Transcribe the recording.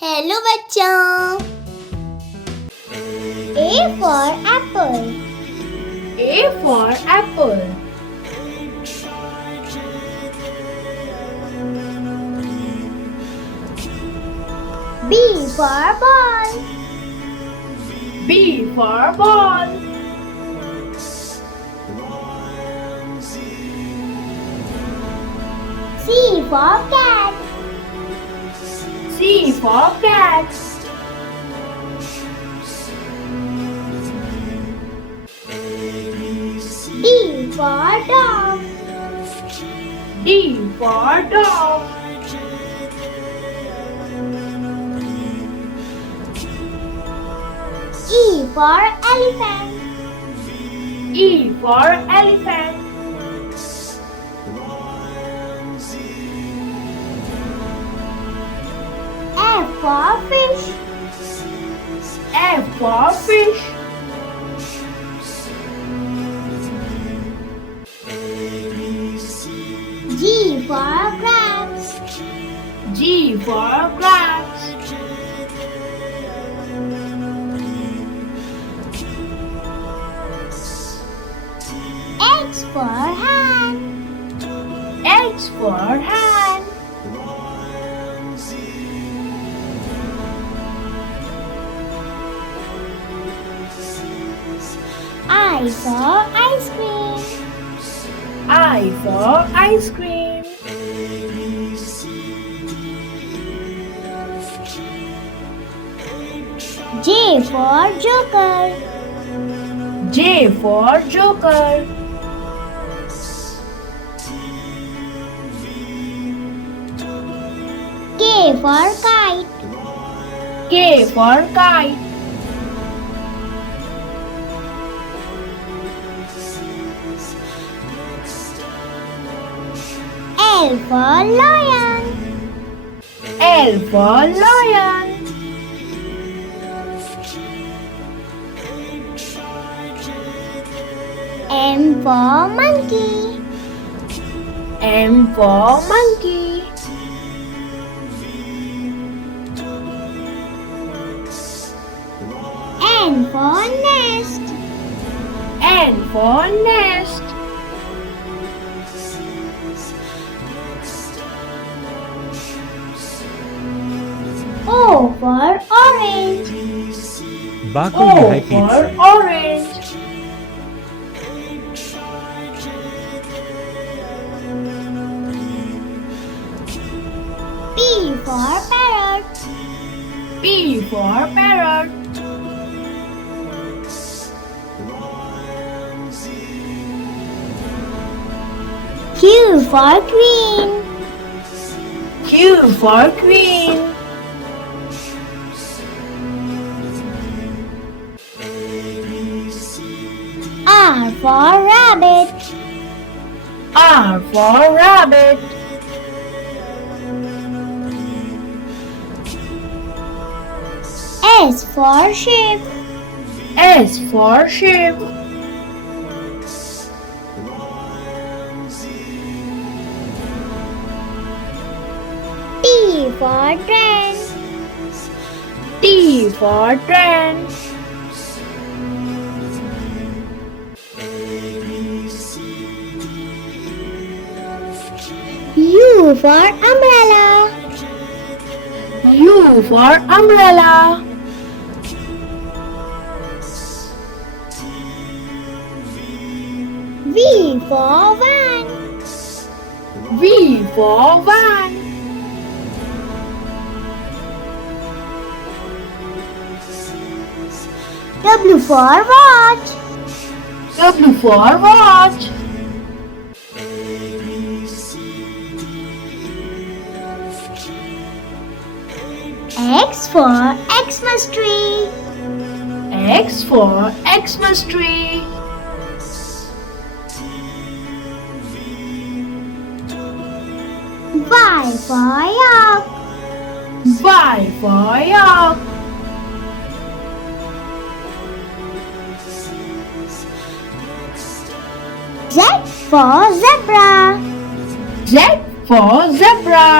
Hello बच्चों। A for apple. A for apple. B for ball. B for ball. C for cat. C for cat. D for dog. D for dog. E for elephant. E for elephant. F for fish. F for fish. G for grapes. G for grapes. H for hand. H for hand. I for ice cream. I for ice cream. J for joker. J for joker. K for kite. K for kite. L for lion. L for lion. M for monkey. M for monkey. N for nest. N for nest. O for orange. Bago O lihay for pizza. orange. P for parrot. P for parrot. Q for queen. Q for queen. R for rabbit. R for rabbit. S for sheep. S for sheep. T for train. T for train. U for umbrella. U for umbrella. V for van. V for van. W for watch. W for watch. X for Xmas tree. X for Xmas tree. Y for yak. Y for yak. Z for zebra. Z for zebra.